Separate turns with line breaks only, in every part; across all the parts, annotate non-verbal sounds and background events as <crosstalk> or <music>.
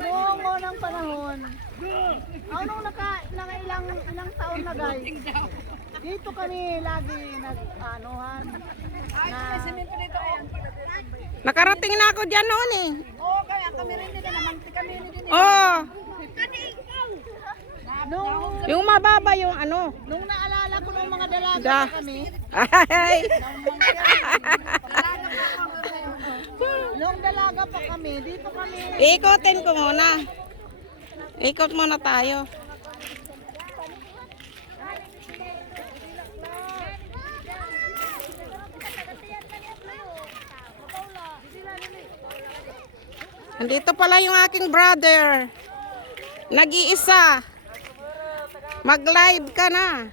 Noong unang panahon, ako nung naka, naka ilang, ilang taon na guys, dito kami lagi nag-anuhan. Na,
Nakarating na ako dyan noon eh.
Oo, kaya kami rin din naman, kami rin din.
Oh,
Nung,
yung mababa yung ano.
nung naalala ko nung mga dalaga
Da.
kami,
Ay. <laughs>
nung dalaga pa kami, dito kami,
Ikotin ko muna. Ikot muna tayo. Andito pala yung aking brother. Nag-iisa. Mag-live ka na.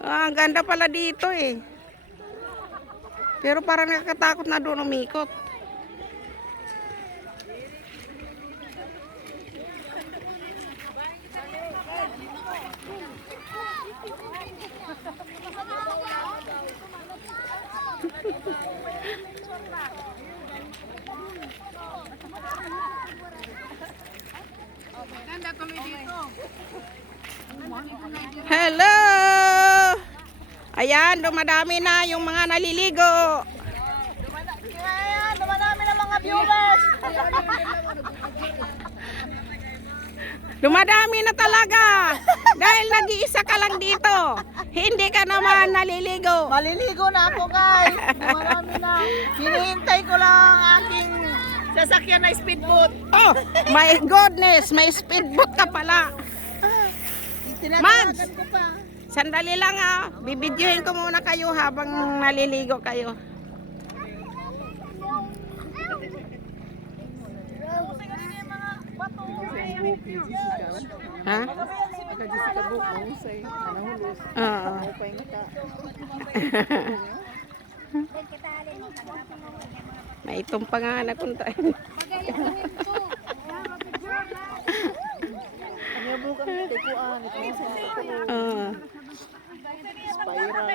Ah, ang ganda pala dito eh. Pero parang nakakatakot na doon umikot. Hello! Ayan, dumadami na yung mga naliligo.
Ayan, dumadami ng mga viewers.
Dumadami na talaga. Dahil nag-iisa ka lang dito. Hindi ka naman naliligo.
Maliligo na ako guys. Dumadami na. Hinihintay ko lang ang aking sasakyan na speedboat.
Oh, my goodness, may speedboat ka pala. Mads! Sandali lang ah. Bibidyohin ko muna kayo habang naliligo kayo. Ha? Oo. May itong pangalan kung tayo.
Ano bukan tikuan ito sa. Spiral.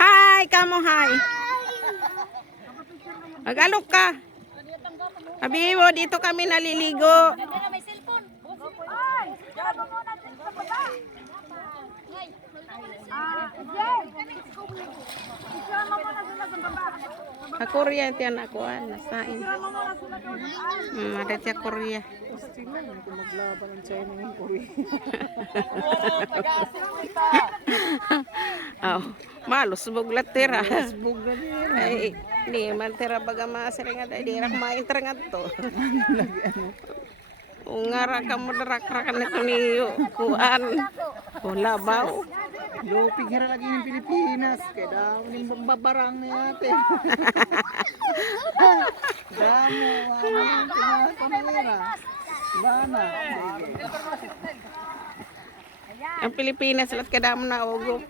Hi, kamo hi. Magalok ka. Sabihin mo, dito kami naliligo. Sa Korea ito yan ako, ah, nasain. Hmm, ada siya Korea.
Sila na kung maglaban ng China ng Korea.
Oh, malos buglat tira.
Bug na niya.
Ay, di man tira baga masering ada di rak main terengat to.
Lagi ano.
Ungara kamu derak rakan itu ni kuan. Wala baw.
Lupig hara lagi ng Pilipinas. Kaya daw yung babarang na ate. Damo. Ano yung pinakamera. Bana.
Ang Pilipinas lahat kadamo na ugo.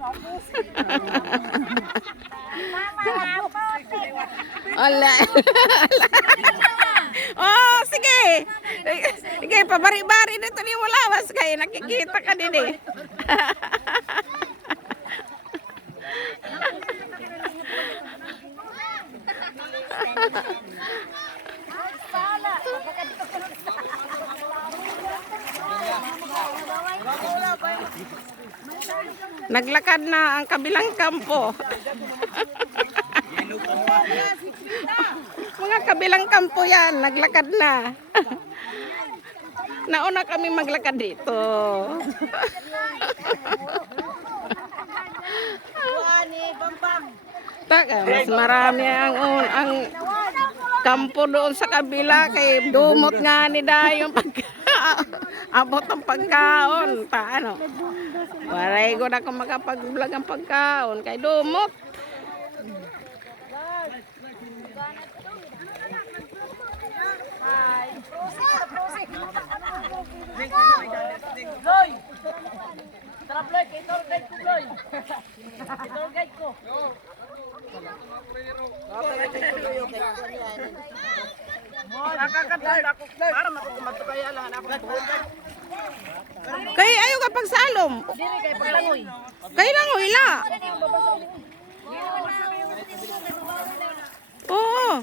Ala. <laughs> oh, sige. Sige, pabari-bari dito ni walawas kay nakikita ka din eh. <laughs> Naglakad na ang kabilang kampo. Mga kabilang kampo yan, naglakad na. Nauna kami maglakad dito. Taka, mas marami ang ang kampo doon sa kabila kay dumot nga ni Dayo yung pagka <laughs> abot ang pagkaon paano waray ko na kung makapag-vlog ang pagkaon kay dumot
Loy! Tara, Loy. Tour guide ko, Loy. Tour guide ko. Nakakadal ako, Loy. Para makukumato kaya lang ako.
Kay ayo ka pagsalom
Dili kay paglangoy.
kay lang ila Oh.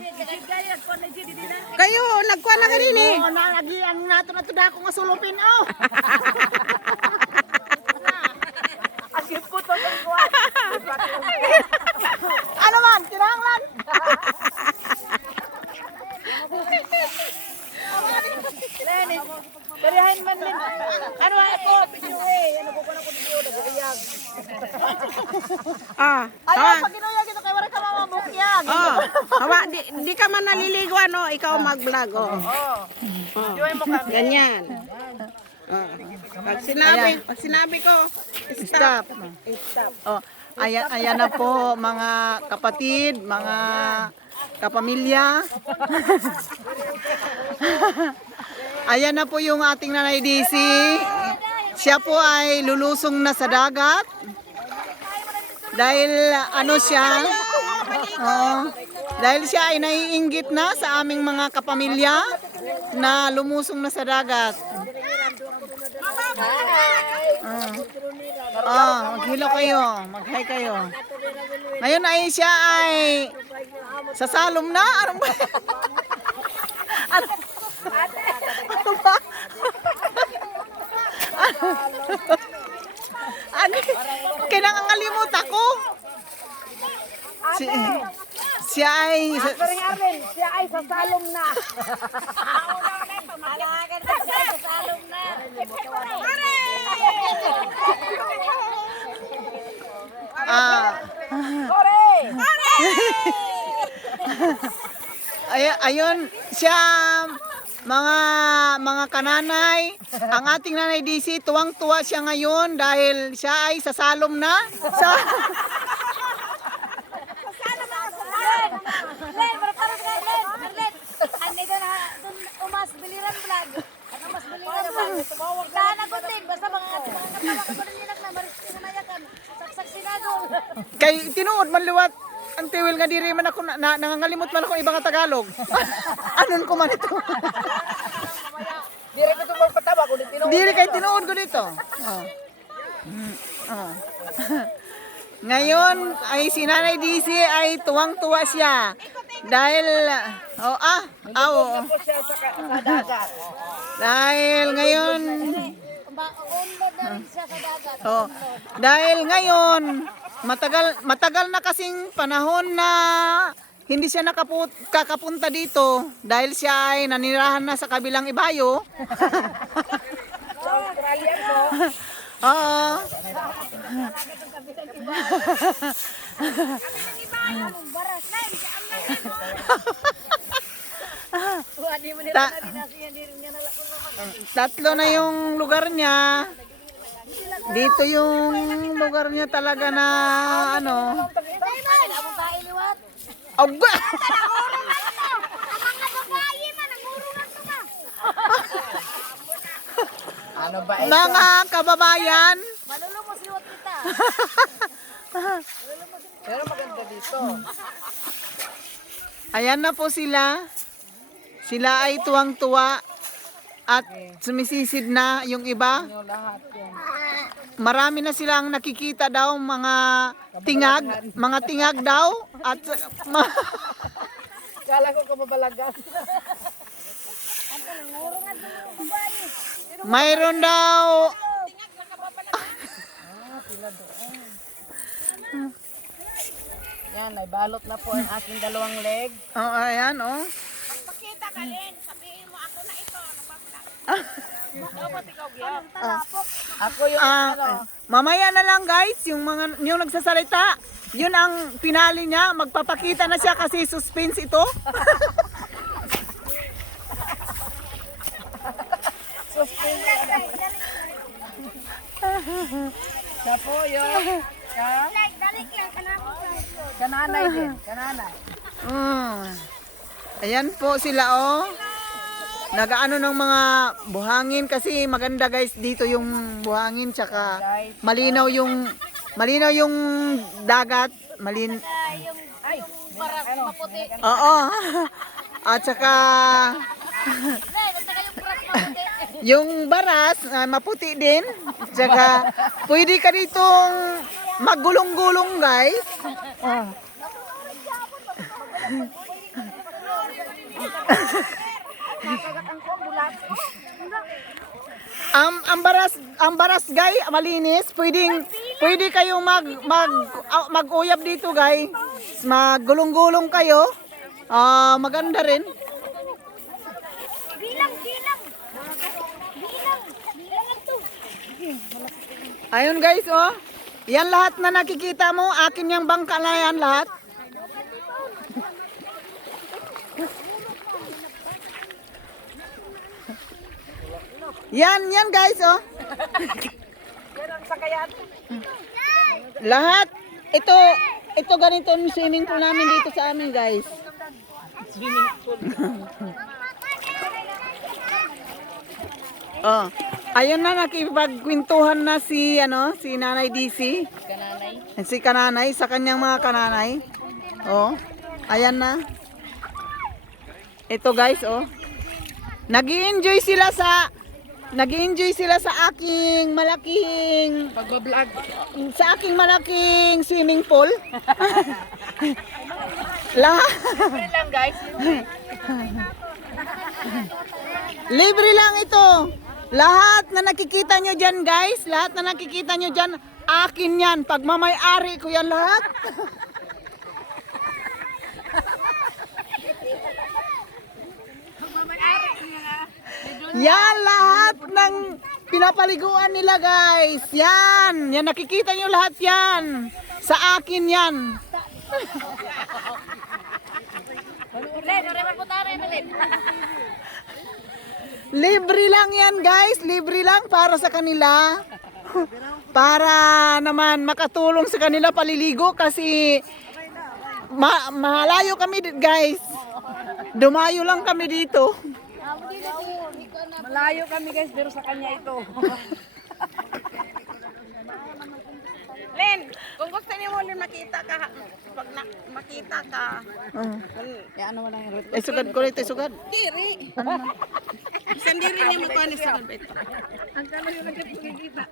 Kayo, nagkuha na ka rin eh.
Oo, na nagian nato na tuda ko nga sulupin oh. <laughs> Asip po to sa kuwan. Ano man, kinahanglan. Lenny, Barihan man din. Ano ako, video eh. Ano ko ko na ko video nag-uyag.
Ah,
Ayaw, pag inuyag ito kay wala ka mamabukyag.
Oh, hawa, di, di ka man naliligo ano, ikaw mag-vlog oh.
Oh.
oh.
Mo kami.
Ganyan. Oh. Pag sinabi, pag sinabi ko, stop.
Stop. Oh, ayan, ayan na po mga kapatid, mga kapamilya. <laughs> ayan na po yung ating nanay DC. Siya po ay lulusong na sa dagat. Dahil ano siya? Oh, dahil siya ay naiinggit na sa aming mga kapamilya na lumusong na sa dagat. Ah, oh, maghilo kayo, mag-hi kayo. Ngayon ay siya ay sasalom na. Ano ba? <laughs> ano, ano ba? Kinangangalimot ako. Si, siya ay...
Arlen, siya ay sasalom na. Pamalagan na siya sasalom na.
Ah,
Kore!
ay, ayun, siya mga mga kananay, ang ating nanay DC, tuwang-tuwa siya ngayon dahil siya ay sasalom na. Sa!
Ano. Ano
kay tinuod man liwat ang tiwil nga diri man ako na, na- nangangalimot man ako ng ibang Tagalog. <laughs> Anon ko man ito.
Dire ko itong magpatawa ko din
Diri kay tinuod ko dito. Oh. Mm, oh. <laughs> Ngayon ay si Nanay DC ay tuwang-tuwa siya. Dahil oh ah, ah oo. Dahil ngayon oh, dahil ngayon matagal matagal na kasing panahon na hindi siya nakaput, kakapunta dito dahil siya ay nanirahan na sa kabilang ibayo. <laughs> Oo. <laughs> Ta- Tatlo na yung lugar niya. Dito yung lugar niya talaga na ano. Aba!
Ba?
Ano ba Mga kababayan,
Malulumos liwat kita.
ayan na po sila. Sila ay tuwang-tuwa at sumisisid na yung iba. Marami na silang nakikita daw mga tingag, mga tingag daw at ma- <laughs>
Kala ko kababalagan.
mayroon daw
Yan, ay balot na po ang aking dalawang leg.
Oh, ayan, oh.
Ako <laughs> yung
Ah, mamaya na lang guys, yung mga yung nagsasalita, yun ang pinali niya, magpapakita na siya kasi suspense ito. <laughs>
Siya po yun. Ka? Kananay din. Kananay.
Mm. Ayan po sila oh. Nagaano ng mga buhangin kasi maganda guys dito yung buhangin tsaka malinaw yung malinaw yung dagat, malin
Ay, para maputi.
Oo. <laughs> At saka. <laughs> Yung baras, ah, maputi din. Tsaka, pwede ka ditong magulong-gulong, guys. Oh. <laughs> Ang ang baras ang baras guy malinis. Pwedeng pwede kayong mag mag ah, mag-uyab dito guy. Maggulong-gulong kayo. Ah, maganda rin.
Bilang, bilang. Bilang. Bilang ito.
Ayun guys, oh. Yan lahat na nakikita mo, akin yung bangka na yan lahat. Yan, yan guys, oh. lahat. Ito, ito ganito yung swimming pool namin dito sa amin guys. <laughs> Oh. Ayun na nakipagkwentuhan na si ano, si Nanay DC. Kananay. Si Kananay sa kanyang mga kananay. Oh. Ayan na. Ito guys, oh. Nag-enjoy sila sa Nag-enjoy sila sa aking malaking
Pagbablog.
sa aking malaking swimming pool. Lahat.
lang guys.
Libre lang ito. Lahat na nakikita nyo dyan guys, lahat na nakikita nyo dyan, akin yan. Pag mamay-ari ko yan lahat. Yan lahat ng pinapaliguan nila guys. Yan. Yan nakikita nyo lahat yan. Sa akin yan. Libre lang yan guys, libre lang para sa kanila. Para naman makatulong sa kanila paliligo kasi ma mahalayo kami guys. Dumayo lang kami dito.
Malayo kami guys, pero sa kanya ito. <laughs> Len, kung gusto niyo mo Len makita ka, pag na, makita ka,
Uh,
eh ano mo lang yung root?
eh sugad ko rito, sugad.
Diri. <laughs> Sandiri niya mo kuha ni sa kalbet. Ang kano yung nagkakita.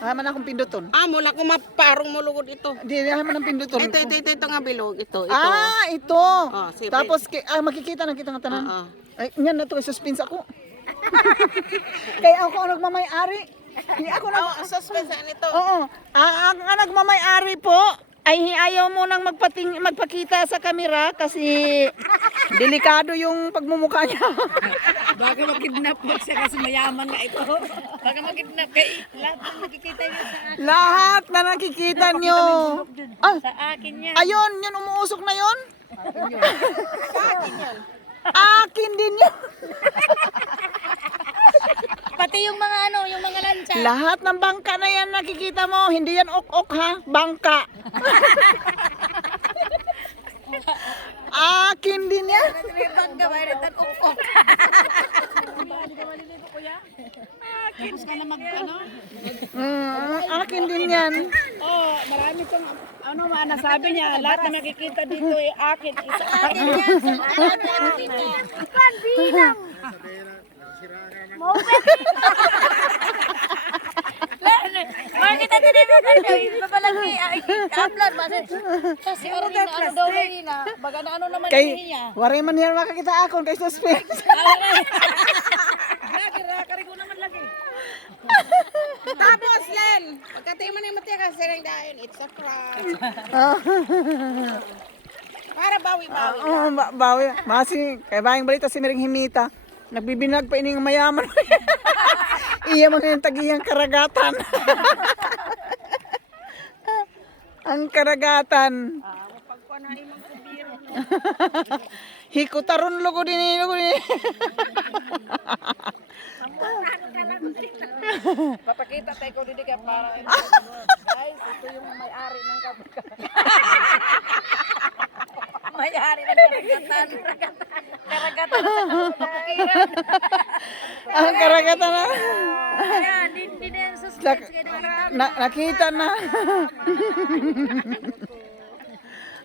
Ah, man akong pinduton.
Ah, mula ko maparong mo lugod ito.
Di di man ang pinduton.
Ito, ito, ito, ito nga bilog. Ito, ito.
Ah, ito.
Oh.
Tapos ah, makikita na kita ng tanan.
Oo.
Ay, yan na to, suspense ako. <laughs> Kaya ako ang nagmamay-ari. Hindi ako nag
Oh, suspense nito.
Oo. Ang, ang, ang nagmamay-ari po ay ayaw mo nang magpating, magpakita sa kamera kasi delikado yung pagmumukha niya. <laughs>
Baka makidnap mo siya kasi mayaman nga ito. Baka makidnap kay lahat ng nakikita niyo sa
Lahat na nakikita nyo. Ah,
sa akin niya.
ayun, yun umuusok na yun. Akin din yun. <laughs>
Pati yung mga ano, yung mga lancha.
Lahat ng bangka na yan nakikita mo, hindi yan ok-ok ha, bangka. Akin din yan.
Pag gawin ito, ukok.
Tapos ka na mag ano?
Mm, akin din yan.
Oh, marami tong ano ma nasabi niya, lahat na nakikita dito ay akin. Isa akin.
Ikan, bilang. Mga kita din mo kan papalagi ay upload basit. Kasi orang na ano daw na baga na ano naman
Kay,
niya.
wari man yan makakita akon kay suspense.
Tapos Len, pagkatay mo na yung matiya kasi rin dahil it's a prank. <laughs> Para bawi-bawi.
Oo, ba- bawi. Masi, kay bayang balita si Miring Himita. Nagbibinag pa ining mayaman. <laughs> iya man yung tagiyang karagatan. Ang karagatan. <laughs> <laughs> Hikutaron logo din logo din.
Papakita tayo ko dito ka para guys, ito yung may-ari ng kapika.
Mayari ng karagatan. Karagatan kapakiran.
Ang karagatan na.
Ayan, hindi na yung suspense kayo na
na nakita na.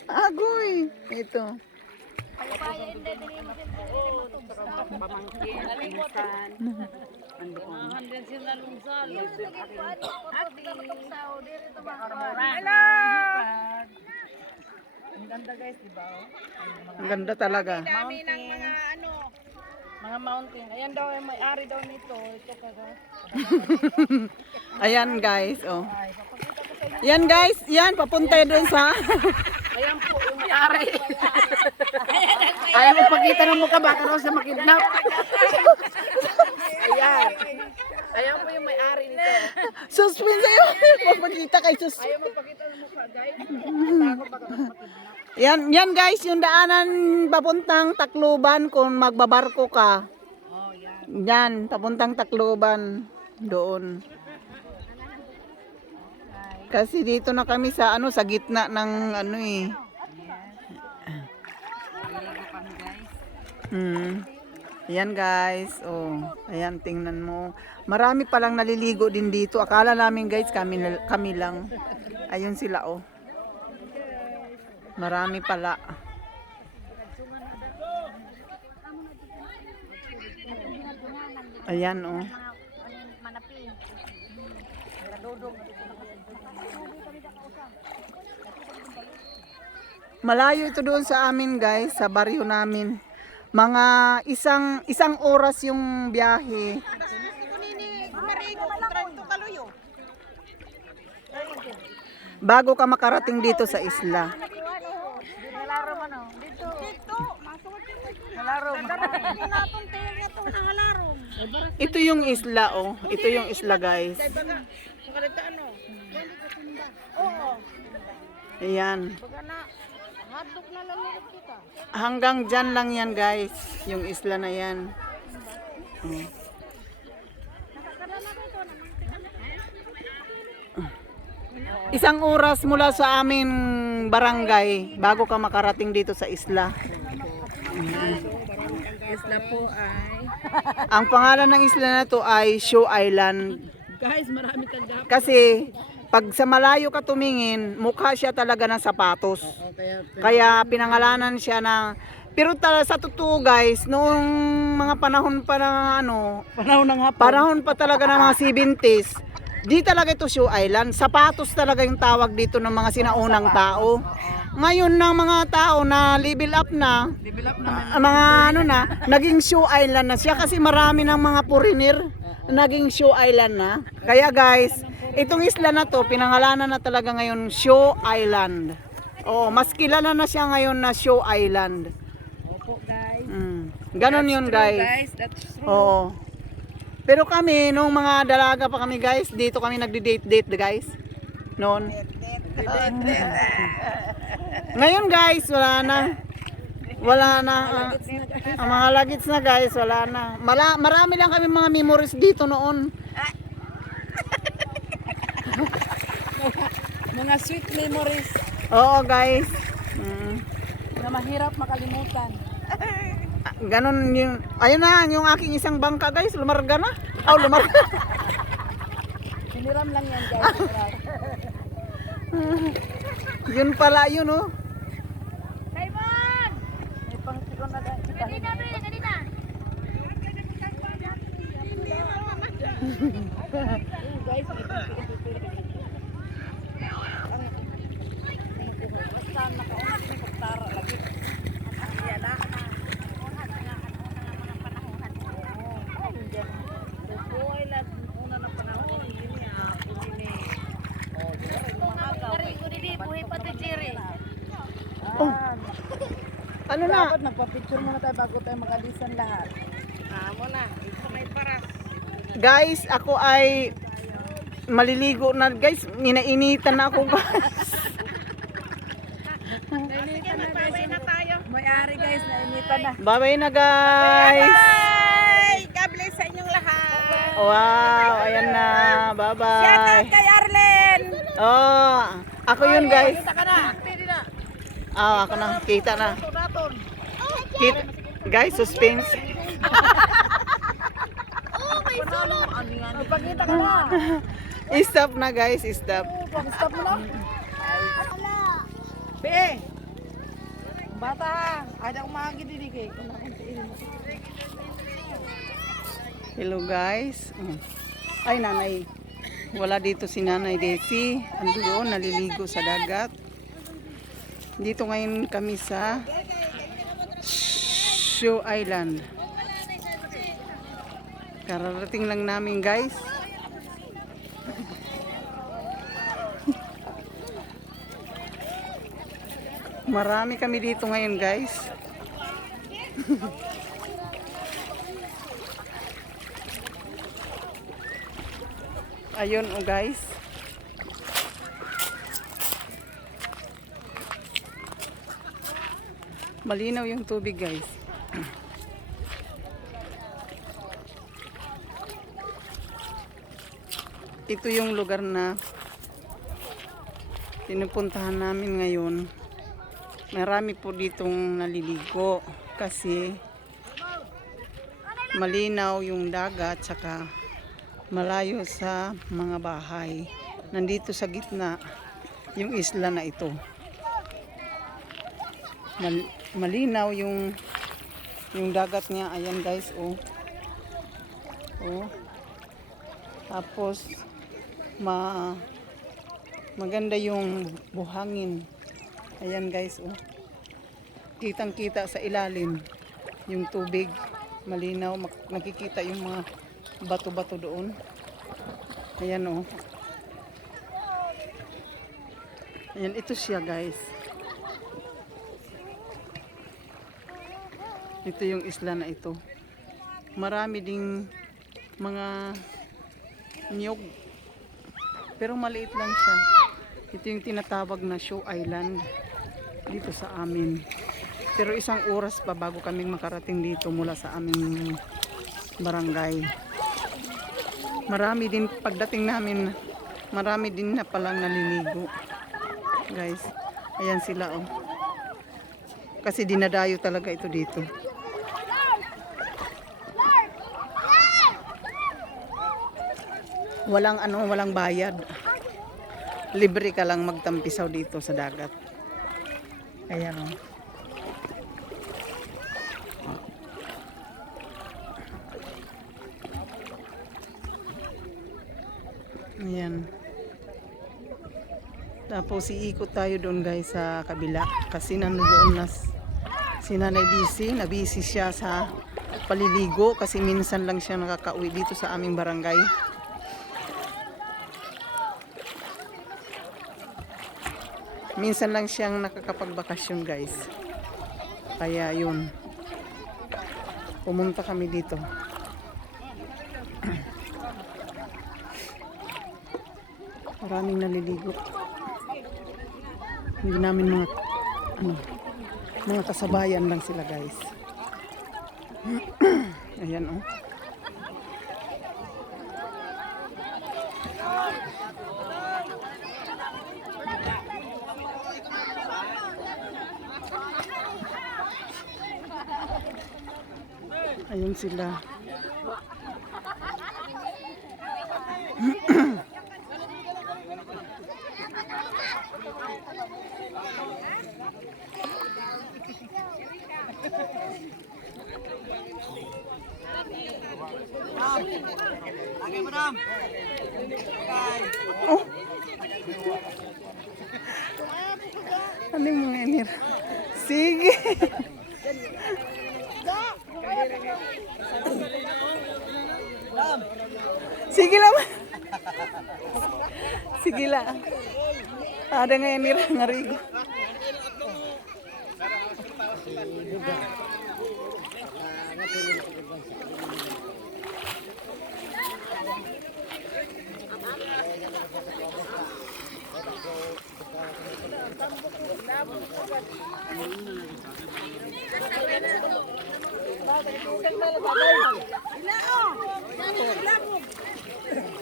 Agoy. Ito.
Kaya Hello!
Ganda guys, di ba? oh?
Ang ganda talaga.
Dami ng mga ano, mga mountain. Ayan daw, yung may-ari daw nito. Ito ka <laughs>
Ayan guys, oh. Yan guys, yan papunta doon sa
Ayan po, yung may-ari. Ayaw mo pakita ng mukha, baka raw siya makidnap. Ayan. Ayan po yung may-ari nito.
suspense ayo. Papakita kay sus.
Ayaw mo pakita ng mukha, guys. Takot baka makidnap.
Yan, yan guys, yung daanan papuntang Tacloban kung magbabarko ka.
Oh, yan.
Yan, papuntang Tacloban doon. Kasi dito na kami sa ano sa gitna ng ano eh. Hmm. Ayan guys, oh. Ayan tingnan mo. Marami palang naliligo din dito. Akala namin guys kami kami lang. Ayun sila oh. Marami pala. Ayan oh. Malayo ito doon sa amin guys, sa baryo namin. Mga isang isang oras yung biyahe. Bago ka makarating dito sa isla.
Ito
yung isla oh. Ito yung isla guys.
Oo.
Ayan.
Na, hadlok na lalurot kita.
Hanggang dyan lang yan guys. Yung isla na yan. Isang oras mula sa amin barangay bago ka makarating dito sa isla.
Isla po ay...
Ang pangalan ng isla na to ay Show Island.
Guys, marami kang gap.
Kasi pag sa malayo ka tumingin, mukha siya talaga ng sapatos.
kaya
Kaya pinangalanan siya na pero tala sa totoo guys, noong mga panahon pa ng ano,
panahon ng hapon.
panahon pa talaga ng mga 70s, di talaga ito Shoe Island. Sapatos talaga yung tawag dito ng mga sinaunang tao. Ngayon ng mga tao na level up na,
Develop na.
ah, mga ano na, naging Shoe Island na siya kasi marami ng mga foreigner naging Shoe Island na. Kaya guys, itong isla na to, pinangalanan na talaga ngayon Shoe Island. Oo, mas kilala na siya ngayon na Shoe Island.
Opo guys.
Mm. Ganon yun guys.
Guys, that's true.
Oo. Pero kami, nung mga dalaga pa kami guys, dito kami nagdi-date-date guys. Noon. Ngayon guys, wala na. Wala na. ah, ang mga lagits na guys, wala na. Mala, marami lang kami mga memories dito noon.
Mga sweet memories
Oo guys. Mm.
na mahirap makalimutan. <laughs>
Ganon yung, ayun na, yung aking isang bangka guys, lumarga na. Aw, lumarga. <laughs>
Siniram lang yan guys. <laughs>
yun pala yun oh.
Simon!
May pangkikon na guys.
Kanina, Bre, kanina.
Guys, may. Basta nakauna kami pagtara lagi. Ayan na. Buhay lang una ng panahon. Yun niya. Yun ni. Oh, di ba? Yung mga agaw.
Kari ko didi, buhay pa to Jerry.
Ano na?
Dapat magpa-picture muna tayo makalisan lahat. Amo na. Ito may paras.
Guys, ako ay maliligo na guys. Minainitan na ako <laughs> guys.
Magbabay na tayo. May-ari guys, nainitan na.
Bye-bye na guys.
Bye! God bless sa inyong lahat.
Wow, ayan na. Bye-bye.
kay Arlen!
Oh, ako yun guys.
Kita ka na. Na.
Ah, ako na. Kita na. Kita. Guys, suspense.
Pagkita ka na. <laughs>
Stop na guys, stop.
Stop mo na. Be! Bata, ada umagi didi kay.
Hello guys. Mm. Ay nanay. Wala dito si Nanay Desi. Ando doon, naliligo sa dagat. Dito ngayon kami sa Shoe Island. Kararating lang namin guys. Marami kami dito ngayon guys. Ayun oh guys. Malinaw yung tubig guys. Ito yung lugar na pinupuntahan namin ngayon. Marami po ditong naliligo kasi malinaw yung dagat saka malayo sa mga bahay. Nandito sa gitna yung isla na ito. Mal- malinaw yung yung dagat niya. Ayan guys, oh. Oh. Tapos ma maganda yung buhangin. Ayan guys, oh. Kitang-kita sa ilalim yung tubig. Malinaw, nakikita yung mga bato-bato doon. Ayan, oh. Ayan, ito siya guys. Ito yung isla na ito. Marami ding mga niyog. Pero maliit lang siya. Ito yung tinatawag na Show Island dito sa amin. Pero isang oras pa bago kaming makarating dito mula sa aming barangay. Marami din pagdating namin, marami din na palang naliligo. Guys, ayan sila oh. Kasi dinadayo talaga ito dito. Walang ano, walang bayad. Libre ka lang magtampisaw dito sa dagat. Ayan oh. Ayan. Tapos iikot tayo doon guys sa kabila kasi nandoon na si Nanay DC, nabisi siya sa paliligo kasi minsan lang siya nakakauwi dito sa aming barangay. Minsan lang siyang nakakapagbakasyon guys. Kaya yun. Pumunta kami dito. <clears throat> Maraming naliligo. Hindi namin mga ano, mga kasabayan lang sila guys. <clears throat> Ayan oh. Ayun sila. Oh. Ano yung mga enir? Sige. <laughs> Sige lang. Sige lang. Ada nga enir ngarigo.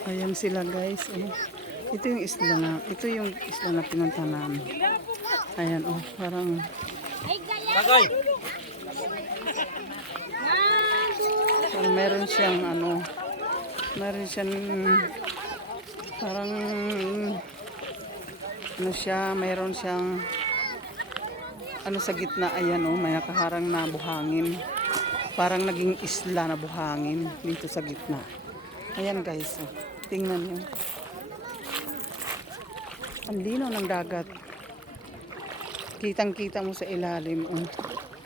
Ayan sila guys. Oh. Ito yung isla na, ito yung isla na pinunta namin. Ayan oh, parang parang meron siyang ano, meron siyang parang ano siya, meron siyang ano sa gitna, ayan oh, may nakaharang na buhangin. Parang naging isla na buhangin dito sa gitna. Ayan guys, oh. tingnan nyo. Ang linaw ng dagat. Kitang kita mo sa ilalim. Oh.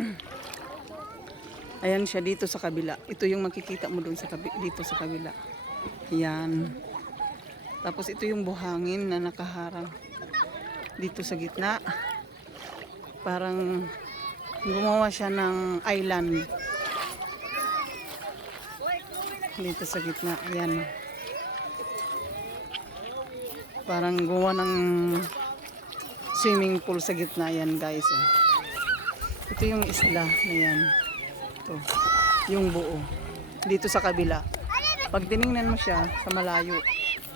<clears throat> Ayan siya dito sa kabila. Ito yung makikita mo doon sa kabi, dito sa kabila. Yan. Tapos ito yung buhangin na nakaharang dito sa gitna. Parang gumawa siya ng island. Dito sa gitna. Ayan. Parang gawa ng swimming pool sa gitna yan guys. oh. Ito yung isla na yan. Ito. Yung buo. Dito sa kabila. Pag tiningnan mo siya sa malayo,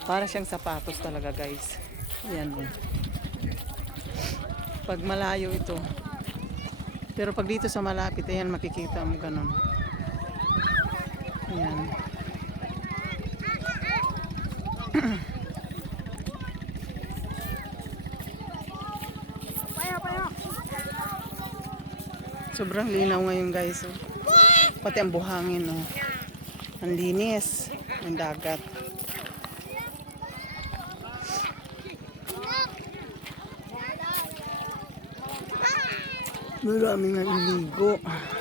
para siyang sapatos talaga guys. Yan. oh. Pag malayo ito. Pero pag dito sa malapit, ayan makikita mo ganun. Ayan. <clears throat> Sobrang linaw ngayon guys. Oh. Pati ang buhangin. Oh. Ang linis. Ang dagat. Maraming naliligo. Ayan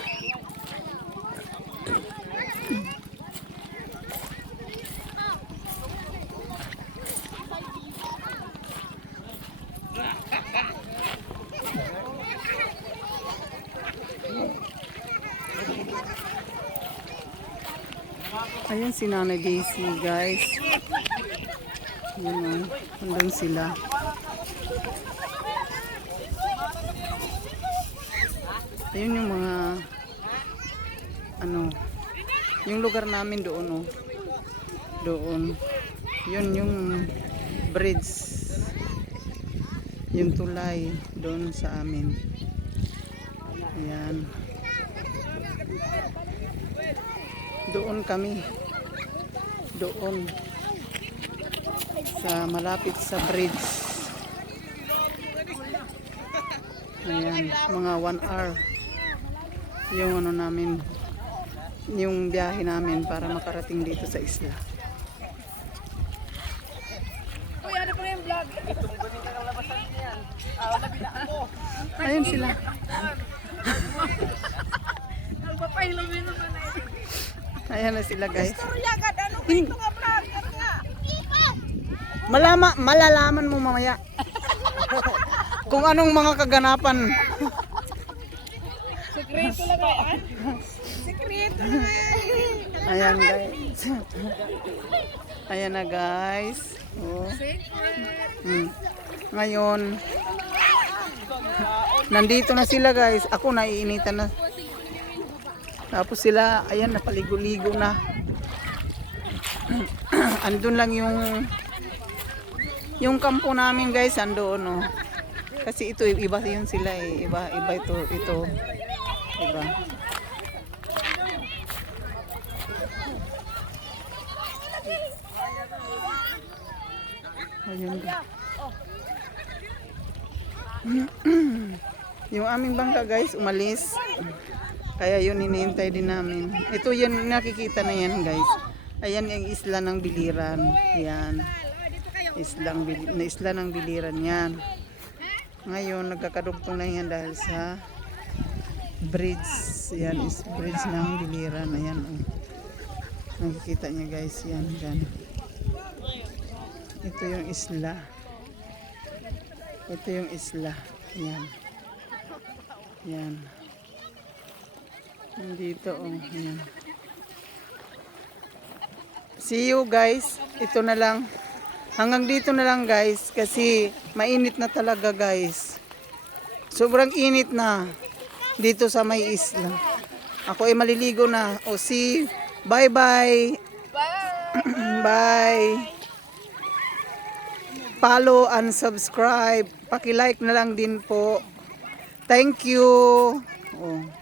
si Nanay Daisy, guys. Yun o, nandun sila. Ayun yung mga, ano, yung lugar namin doon o. Doon. Yun yung bridge. Yung tulay doon sa amin. Ayan. Doon kami. Doon. Sa malapit sa bridge. Ayan, mga one hour. Yung ano namin, yung biyahe namin para makarating dito sa isla. Ayun sila. Ayan na sila guys. Malama, malalaman mo mamaya. <laughs> Kung anong mga kaganapan.
Sekreto lang yan. Sekreto lang yan.
Ayan guys. Ayan na guys. Oh. Hmm. Ngayon, nandito na sila guys. Ako naiinitan na. Tapos sila, ayan, napaligo-ligo na. <clears throat> Andun lang yung yung kampo namin guys, andoon no. Kasi ito iba yun sila eh. Iba iba ito ito. Iba. Ayun. <clears throat> yung aming bangka guys, umalis. Kaya yun hinihintay din namin. Ito yun, nakikita na yan guys. Ayan yung isla ng biliran. Yan. Islang, na isla ng biliran yan. Ngayon, nagkakadugtong na yan dahil sa bridge. Yan is bridge ng biliran. Ayan. Oh. Nakikita niya guys. Yan. Yan. Ito yung isla. Ito yung isla. Yan. Yan. Nandito oh. Yan. See you guys. Ito na lang. Hanggang dito na lang guys. Kasi mainit na talaga guys. Sobrang init na. Dito sa may isla. Ako ay maliligo na. O see. Bye bye. <clears throat> Bye. Follow and subscribe. Paki-like na lang din po. Thank you. Oh.